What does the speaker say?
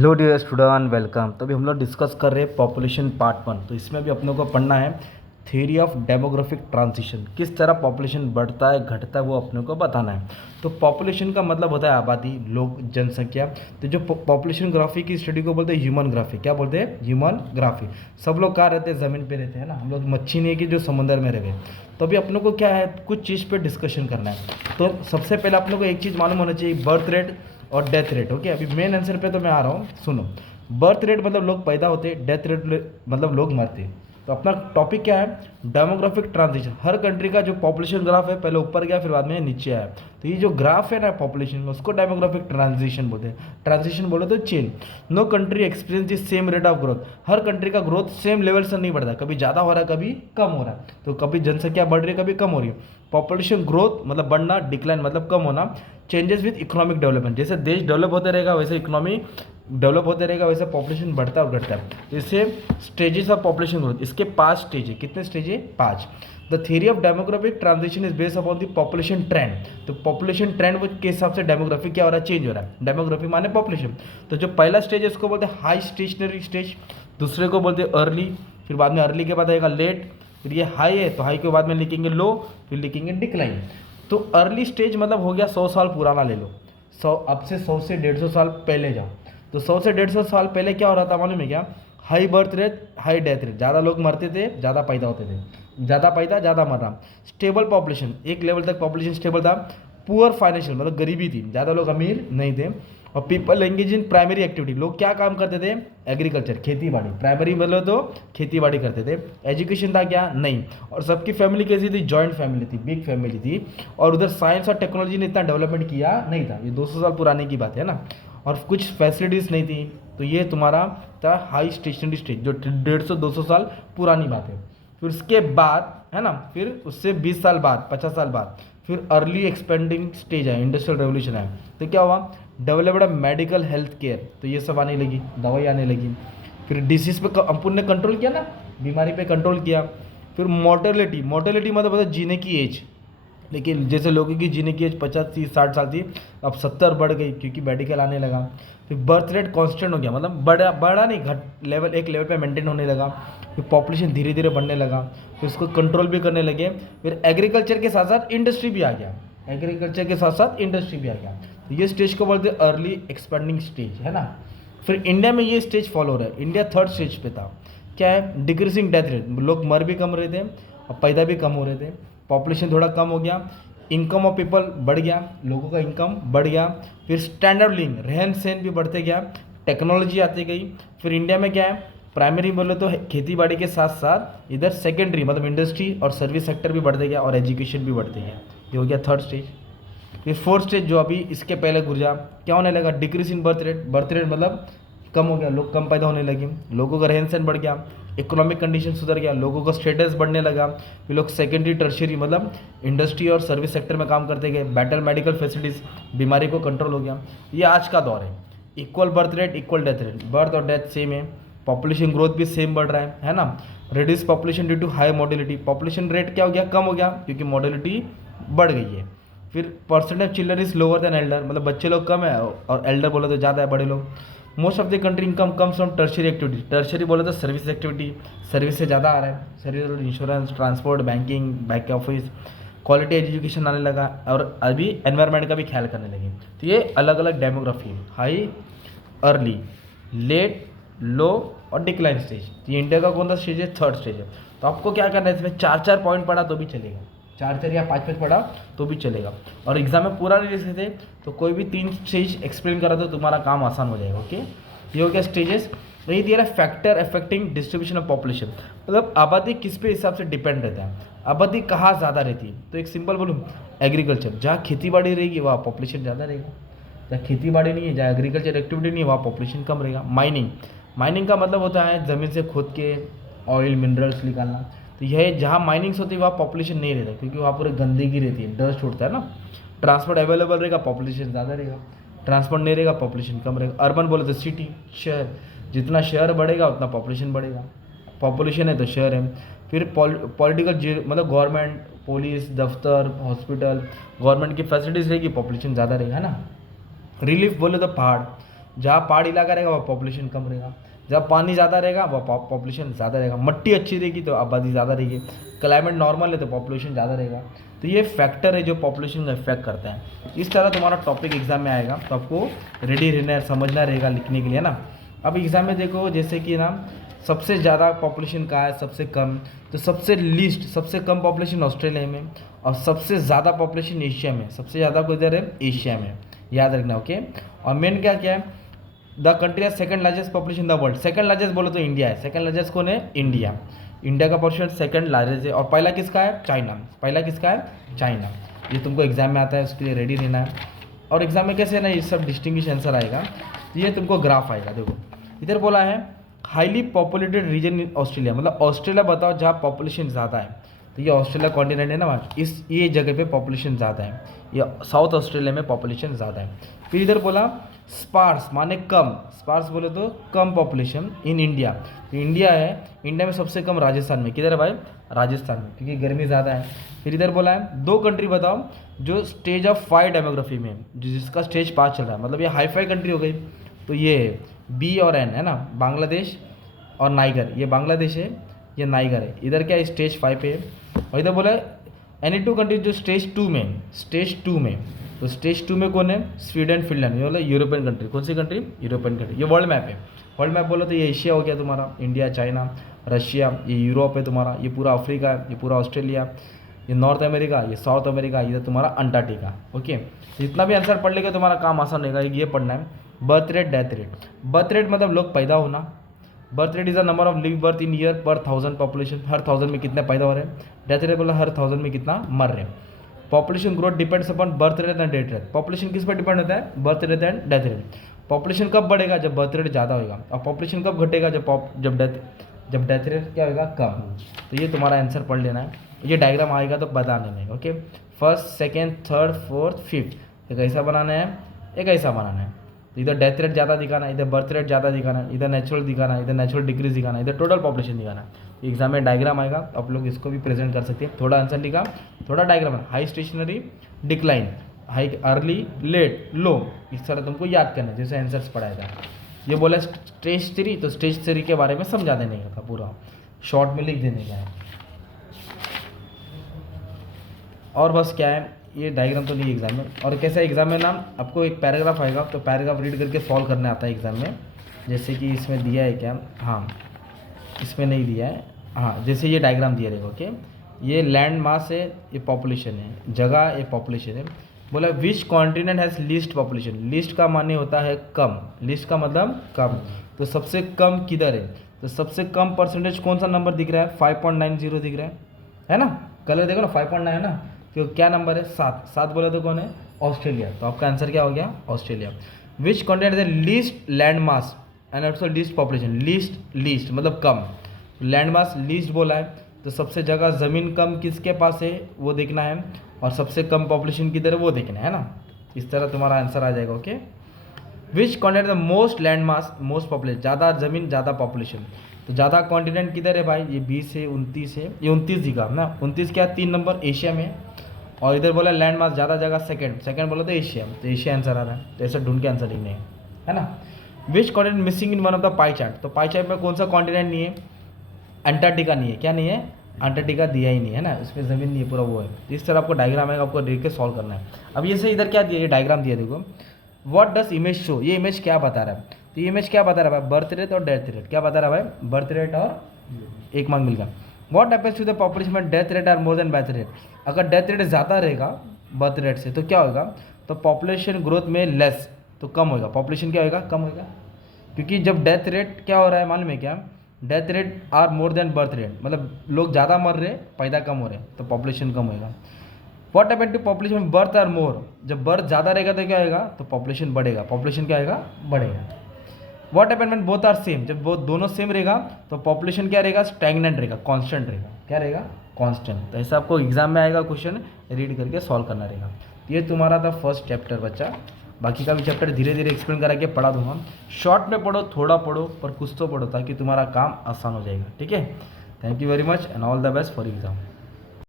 Hello dear student, welcome. तो अभी हम लोग डिस्कस कर रहे हैं पॉपुलेशन पार्ट 1। तो इसमें भी अपनों को पढ़ना है थ्योरी ऑफ डेमोग्राफिक ट्रांजिशन। किस तरह पॉपुलेशन बढ़ता है घटता है वो अपने को बताना है। तो पॉपुलेशन का मतलब होता है आबादी, लोग, जनसंख्या। तो जो पॉपुलेशन ग्राफी की स्टडी को बोलते हैं ह्यूमन ग्राफी। क्या बोलते हैं? Human graphy. सब लोग कहाँ रहते हैं? ज़मीन पे रहते हैं ना। हम लोग मच्छी नहीं है कि जो समुंदर में रहे। तो अभी अपनों को क्या है, कुछ चीज़ पे डिस्कशन करना है। तो सबसे पहले अपनों को एक चीज़ मालूम होना चाहिए, बर्थ रेट और डेथ रेट। ओके, अभी मेन आंसर पे तो मैं आ रहा हूँ, सुनो। बर्थ रेट मतलब लोग पैदा होते, डेथ रेट मतलब लोग मरते। तो अपना टॉपिक क्या है? Demographic transition. हर कंट्री का जो पॉपुलेशन ग्राफ है पहले ऊपर गया फिर बाद में नीचे आया। तो ये जो ग्राफ है ना पॉपुलेशन का, उसको डेमोग्राफिक ट्रांजिशन बोलते हैं। ट्रांजिशन बोले तो change. No country experience the same rate of growth. हर कंट्री का ग्रोथ सेम लेवल से नहीं बढ़ता, कभी ज़्यादा हो रहा है कभी कम हो रहा है। तो कभी जनसंख्या बढ़ रही है कभी कम हो रही है। पॉपुलेशन ग्रोथ मतलब बढ़ना, डिक्लाइन मतलब कम होना। चेंजेस विद इकोनॉमिक डेवलपमेंट, जैसे देश डेवलप होते रहेगा वैसे इकोनॉमी डेवलप होते रहेगा, वैसे पॉपुलेशन बढ़ता और घटता है। जैसे स्टेजेस ऑफ पॉपुलेशन ग्रोथ, इसके 5 स्टेज है। कितने स्टेज है? 5। The theory of demographic transition is based upon the population trend. तो पॉपुलेशन ट्रेंड के हिसाब से डेमोग्राफी क्या हो रहा है? चेंज हो रहा है। डेमोग्राफी माने पॉपुलेशन। तो जो पहला स्टेज है उसको बोलते हैं हाई स्टेशनरी स्टेज, दूसरे को बोलते हैं अर्ली, फिर बाद में अर्ली के बाद आएगा लेट, फिर ये हाई है तो हाई के बाद में लिखेंगे लो, फिर लिखेंगे डिक्लाइन। तो अर्ली स्टेज मतलब हो गया 100 साल पुराना ले लो। 100, अब से 100 से 150 साल पहले जाओ। तो 100 से 150 साल पहले क्या हो रहा था मालूम है क्या? High birth rate, high death rate. ज़्यादा लोग मरते थे, ज़्यादा पैदा होते थे। ज़्यादा पैदा, ज़्यादा मरना। स्टेबल पॉपुलेशन, एक लेवल तक पॉपुलेशन स्टेबल था। पुअर फाइनेंशियल मतलब गरीबी थी, ज़्यादा लोग अमीर नहीं थे। और people engage in primary activity, लोग क्या काम करते थे? एग्रीकल्चर, खेती बाड़ी। प्राइमरी मतलब तो खेती बाड़ी करते थे। एजुकेशन था क्या? नहीं। और सबकी फैमिली कैसी थी? जॉइंट फैमिली थी, बिग फैमिली थी। और उधर साइंस और टेक्नोलॉजी ने इतना डेवलपमेंट किया नहीं था। ये 200 साल पुराने की बात है ना। और कुछ फैसिलिटीज़ नहीं थी। तो ये तुम्हारा था हाई स्टेशनरी स्टेज, जो 150-200 साल पुरानी बात है। फिर उसके बाद है ना, फिर उससे 20 साल बाद, 50 साल बाद फिर अर्ली एक्सपेंडिंग स्टेज है, इंडस्ट्रियल रेवोल्यूशन है। तो क्या हुआ? डेवलप्ड मेडिकल हेल्थ केयर, तो ये सब आने लगी, दवाई आने लगी। फिर डिसीज पे अपन ने कंट्रोल किया ना, बीमारी पे कंट्रोल किया। फिर मोर्टेलिटी, मोर्टेलिटी मतलब होता है जीने की एज। लेकिन जैसे लोगों की जीने की एज 50-30-60 साल थी, अब 70 बढ़ गई क्योंकि मेडिकल आने लगा। फिर बर्थ रेट कांस्टेंट हो गया, मतलब बढ़ा बढ़ा नहीं, घट लेवल, एक लेवल पे मेंटेन होने लगा। फिर पॉपुलेशन धीरे धीरे बढ़ने लगा, फिर उसको कंट्रोल भी करने लगे। फिर एग्रीकल्चर के साथ साथ इंडस्ट्री भी आ गया, एग्रीकल्चर के साथ साथ इंडस्ट्री भी आ गया। तो ये स्टेज को बोलते हैं अर्ली एक्सपेंडिंग स्टेज, है ना। फिर इंडिया में ये स्टेज फॉलो हो रहा है। इंडिया थर्ड स्टेज पे था। क्या है? डिक्रीजिंग डेथ रेट, लोग मर भी कम रहे थे और पैदा भी कम हो रहे थे। पॉपुलेशन थोड़ा कम हो गया। इनकम ऑफ पीपल बढ़ गया, लोगों का इनकम बढ़ गया। फिर स्टैंडर्ड लिविंग, रहन सहन भी बढ़ते गया। टेक्नोलॉजी आती गई। फिर इंडिया में क्या है? प्राइमरी बोले तो खेती बाड़ी के साथ साथ इधर सेकेंडरी मतलब इंडस्ट्री और सर्विस सेक्टर भी बढ़ते गया और एजुकेशन भी बढ़ते गया। ये हो गया थर्ड स्टेज। फिर फोर्थ स्टेज जो अभी इसके पहले गुजरा, क्या होने लगा? Decrease in birth rate. Birth rate मतलब कम हो गया, लोग कम पैदा होने लगे, लोगों का रहन सहन बढ़ गया, इकोनॉमिक कंडीशन सुधर गया, लोगों का स्टेटस बढ़ने लगा। फिर लोग सेकेंडरी टर्शियरी मतलब इंडस्ट्री और सर्विस सेक्टर में काम करते गए। बेटर मेडिकल फैसिलिटीज़, बीमारी को कंट्रोल हो गया। ये आज का दौर है। Equal birth rate, equal death rate, birth और डेथ सेम है। पॉपुलेशन ग्रोथ भी सेम बढ़ रहा है ना। Reduce population due to high mortality, population rate क्या हो गया? कम हो गया क्योंकि मोडिलिटी बढ़ गई है। फिर percentage children is lower than Elder, मतलब बच्चे लोग कम है और एल्डर बोले तो ज़्यादा है, बड़े लोग। Most of the country income comes from tertiary activity, tertiary बोले तो सर्विस एक्टिविटी, सर्विस से ज़्यादा आ रहा है। Service, insurance, transport, banking, back office, quality education आने लगा और अभी एनवायरनमेंट का भी ख्याल करने लगे। तो ये अलग अलग डेमोग्राफी है, हाई, अर्ली, लेट, लो और डिक्लाइन स्टेज। तो ये इंडिया का कौन सा स्टेज है? थर्ड स्टेज है। तो आपको क्या करना है, इसमें 4-4 पॉइंट पढ़ा तो भी चलेगा, 4-4 या 5-5 पढ़ा तो भी चलेगा। और एग्जाम में पूरा नहीं लिखे थे तो कोई भी 3 स्टेज एक्सप्लेन करा तो तुम्हारा काम आसान हो जाएगा। ओके, ये हो गया स्टेजेस। वही दिया है factor affecting distribution of population, मतलब आबादी किस पे हिसाब से डिपेंड रहता है, आबादी कहाँ ज़्यादा रहती है। तो एक सिंपल बोलूँ, एग्रीकल्चर, जहाँ खेती बाड़ी रहेगी वहाँ पॉपुलेशन ज़्यादा रहेगा। जहाँ खेती बाड़ी नहीं है, जहाँ एग्रीकल्चर एक्टिविटी नहीं है, वहाँ पॉपुलेशन कम रहेगा। माइनिंग, माइनिंग का मतलब होता है ज़मीन से खोद के ऑयल मिनरल्स निकालना। तो यह जहाँ माइनिंग्स होती है वहाँ पॉपुलेशन नहीं रहता क्योंकि वहाँ पूरी गंदगी रहती है, डस्ट उड़ता है ना। ट्रांसपोर्ट अवेलेबल रहेगा, पॉपुलेशन ज़्यादा रहेगा। ट्रांसपोर्ट नहीं रहेगा, पॉपुलेशन कम रहेगा। अर्बन बोले तो सिटी, शहर, जितना शहर बढ़ेगा उतना पॉपुलेशन बढ़ेगा। पॉपुलेशन है तो शहर है। फिर पॉलिटिकल मतलब गवर्नमेंट, पुलिस, दफ्तर, हॉस्पिटल, गवर्नमेंट की फैसिलिटीज़ रहेगी, पॉपुलेशन ज़्यादा रहेगा, है ना। रिलीफ बोले तो पहाड़, जहाँ पहाड़ इलाका रहेगा वहाँ पॉपुलेशन कम रहेगा, जहाँ पानी ज़्यादा रहेगा वहाँ पॉपुलेशन ज़्यादा रहेगा, मिट्टी अच्छी रहेगी तो आबादी ज़्यादा रहेगी, क्लाइमेट नॉर्मल है तो पॉपुलेशन ज़्यादा रहेगा। तो ये फैक्टर है जो पॉपुलेशन का इफेक्ट करता है। इस तरह तुम्हारा टॉपिक एग्जाम में आएगा, तो आपको रेडी रहना है, समझना रहेगा लिखने के लिए ना। अब एग्जाम में देखो जैसे कि ना सबसे ज़्यादा पॉपुलेशन कहाँ है, सबसे कम, तो सबसे लीस्ट सबसे कम पॉपुलेशन ऑस्ट्रेलिया में, और सबसे ज़्यादा पॉपुलेशन एशिया में, सबसे ज़्यादा को इधर है एशिया में, याद रखना ओके। और मेन क्या क्या है, द कंट्री है second largest population in the world, second largest बोलो तो इंडिया है, सेकंड लार्जेस्ट कौन है, इंडिया, इंडिया का पॉपुलेशन सेकंड लार्जेस्ट है। और पहला किसका है, चाइना, पहला किसका है, चाइना। ये तुमको एग्जाम में आता है, उसके लिए रेडी रहना है। और एग्जाम में कैसे है ना, ये सब डिस्टिंग्विश आंसर आएगा। तो ये तुमको ग्राफ आएगा, देखो इधर बोला है highly populated region in Australia, मतलब ऑस्ट्रेलिया बताओ जहाँ पॉपुलेशन ज़्यादा है। तो ये ऑस्ट्रेलिया कॉन्टिनेंट है ना, वहाँ इस ये जगह पे पॉपुलेशन ज़्यादा है, ये साउथ ऑस्ट्रेलिया में पॉपुलेशन ज़्यादा है। फिर इधर बोला स्पार्स माने कम, स्पार्स बोले तो कम पॉपुलेशन इन इंडिया, तो इंडिया है, इंडिया में सबसे कम राजस्थान में, किधर है भाई, राजस्थान में, क्योंकि गर्मी ज़्यादा है। फिर इधर बोला है दो कंट्री बताओ जो स्टेज ऑफ 5 डेमोग्राफी में, जिसका स्टेज 5 चल रहा है, मतलब ये हाई-फाई कंट्री हो गई। तो ये बी और एन है ना, बांग्लादेश और नाइगर, ये बांग्लादेश है, ये नाइगर है, इधर क्या स्टेज 5 पे है। और इधर बोला एनी टू कंट्री जो स्टेज 2 में, स्टेज 2 में, तो स्टेज 2 में कौन है, स्वीडन फिनलैंड, ये बोला यूरोपियन कंट्री, कौन सी कंट्री, यूरोपियन कंट्री। ये वर्ल्ड मैप है, वर्ल्ड मैप बोलो तो ये एशिया हो गया तुम्हारा, इंडिया, चाइना, रशिया, ये यूरोप है तुम्हारा, ये पूरा अफ्रीका है, ये पूरा ऑस्ट्रेलिया, ये नॉर्थ अमेरिका, ये साउथ अमेरिका, इधर तुम्हारा अंटार्कटिका। ओके, इतना भी आंसर पढ़ लेगा तुम्हारा काम आसान रहेगा। ये पढ़ना है birth rate, death rate. Birth rate मतलब लोग पैदा होना, birth rate is the number of live birth in year पर 1000 पॉपुलेशन, हर 1000 में कितने पैदा हो रहे हैं। डेथ रेट बोला हर 1000 में कितना मर रहे हैं। Population growth depends upon birth rate and death rate. Population किस पर डिपेंड होता है, birth rate and death rate. Population कब बढ़ेगा, जब बर्थ रेट ज़्यादा होगा, और पॉपुलेशन कब घटेगा, जब डेथ रेट क्या होगा, कम। तो ये तुम्हारा आंसर पढ़ लेना है, ये डायग्राम आएगा तो बता देना है okay. First, second, third, fourth, fifth, एक ऐसा बनाना है, एक ऐसा बनाना है। तो इधर डेथ रेट ज़्यादा दिखाना है, इधर बर्थ रेट ज़्यादा दिखाना है, इधर नेचुरल दिखाना है, इधर नेचुरल डिक्रीज दिखाना है, इधर टोटल पॉपुलेशन दिखाना है। एग्जाम में डायग्राम आएगा, आप लोग इसको भी प्रेजेंट कर सकते हैं। थोड़ा आंसर लिखा, थोड़ा डायग्राम है, high stationary, decline, high, early, late, low, इस तरह तुमको याद करना है जैसे आंसर्स पढ़ाया था। ये बोला स्टेज 3, तो स्टेज 3 के बारे में समझा देने का था, पूरा शॉर्ट में लिख देने का है। और बस क्या है, ये डायग्राम तो नहीं एग्जाम में। और कैसा एग्जाम में ना, आपको एक पैराग्राफ आएगा, तो पैराग्राफ रीड करके सॉल्व करना आता है एग्जाम में। जैसे कि इसमें दिया है क्या, हाँ इसमें नहीं दिया है, हाँ जैसे ये डायग्राम दिया रहेगा ओके। ये लैंड मास है, ये पॉपुलेशन है, जगह ये पॉपुलेशन है। बोला which continent has least population, least का माने होता है कम, लीस्ट का मतलब कम। तो सबसे कम किधर है, तो सबसे कम परसेंटेज कौन सा नंबर दिख रहा है, 5.90 दिख रहा है ना, कलर देखो ना 5.9 है ना, तो क्या नंबर है, 7 बोले तो कौन है, ऑस्ट्रेलिया। तो आपका आंसर क्या हो गया, Australia. Which continent is the least land mass and also least population, least मतलब कम, लैंड मास लीस्ट बोला है, तो सबसे जगह ज़मीन कम किसके पास है वो देखना है, और सबसे कम पॉपुलेशन किधर है वो देखना है ना। इस तरह तुम्हारा आंसर आ जाएगा okay. Which continent the most land mass most population, ज़्यादा ज़मीन ज़्यादा पॉपुलेशन, तो ज़्यादा कॉन्टिनेंट किधर है भाई, ये 20 है, 29 है, ये 29 दिखा ना, 29 क्या 3 नंबर एशिया में। और इधर बोला लैंड मास ज़्यादा जगह सेकंड बोला तो एशिया, तो एशिया आंसर आ रहा है, तो ऐसा ढूंढ के आंसर लिखने है ना। Which continent missing in one of the pie chart, तो पाई चार्ट में कौन सा कॉन्टिनेंट नहीं है, अंटार्कटिका नहीं है, क्या नहीं है, अंटार्कटिका दिया ही नहीं है ना, इसमें ज़मीन नहीं है, पूरा वो है। इस तरह आपको डायग्राम आएगा, आपको देख के सॉल्व करना है। अब ये से इधर क्या दिया, ये डायग्राम दिया देखो, व्हाट डस इमेज शो, ये इमेज क्या बता रहा है, तो ये इमेज क्या बता रहा है भाई, बर्थ रेट और डेथ रेट, क्या बता रहा है भाई, बर्थ रेट और एक मार्क मिल गया। What happens to the population में death rate are more then birth rate, अगर डेथ रेट ज़्यादा रहेगा बर्थ रेट से तो क्या होगा, तो पॉपुलेशन ग्रोथ में लेस, तो कम होगा, पॉपुलेशन क्या होगा, कम होगा। क्योंकि जब डेथ रेट क्या हो रहा है मालूम है क्या, death rate are more then birth rate, मतलब लोग ज़्यादा मर रहे पैदा कम हो रहे, तो पॉपुलेशन कम होगा। व्हाट हैपेंड टू पॉपुलेशन में बर्थ आर मोर, जब बर्थ ज़्यादा रहेगा तो क्या होगा, तो पॉपुलेशन बढ़ेगा, पॉपुलेशन क्या होगा, बढ़ेगा। What happened when both are same, जब वो दोनों सेम रहेगा तो पॉपुलेशन क्या रहेगा, स्टैग्नेंट रहेगा, कांस्टेंट रहेगा, क्या रहेगा, कांस्टेंट। तो ऐसा आपको एग्जाम में आएगा, क्वेश्चन रीड करके सॉल्व करना रहेगा। ये तुम्हारा था फर्स्ट चैप्टर बच्चा, बाकी का भी चैप्टर धीरे धीरे एक्सप्लेन करा के पढ़ा दूंगा। शॉर्ट में पढ़ो, थोड़ा पढ़ो, पर कुछ तो पढ़ो ताकि तुम्हारा काम आसान हो जाएगा, ठीक है। Thank you very much and all the best for exam.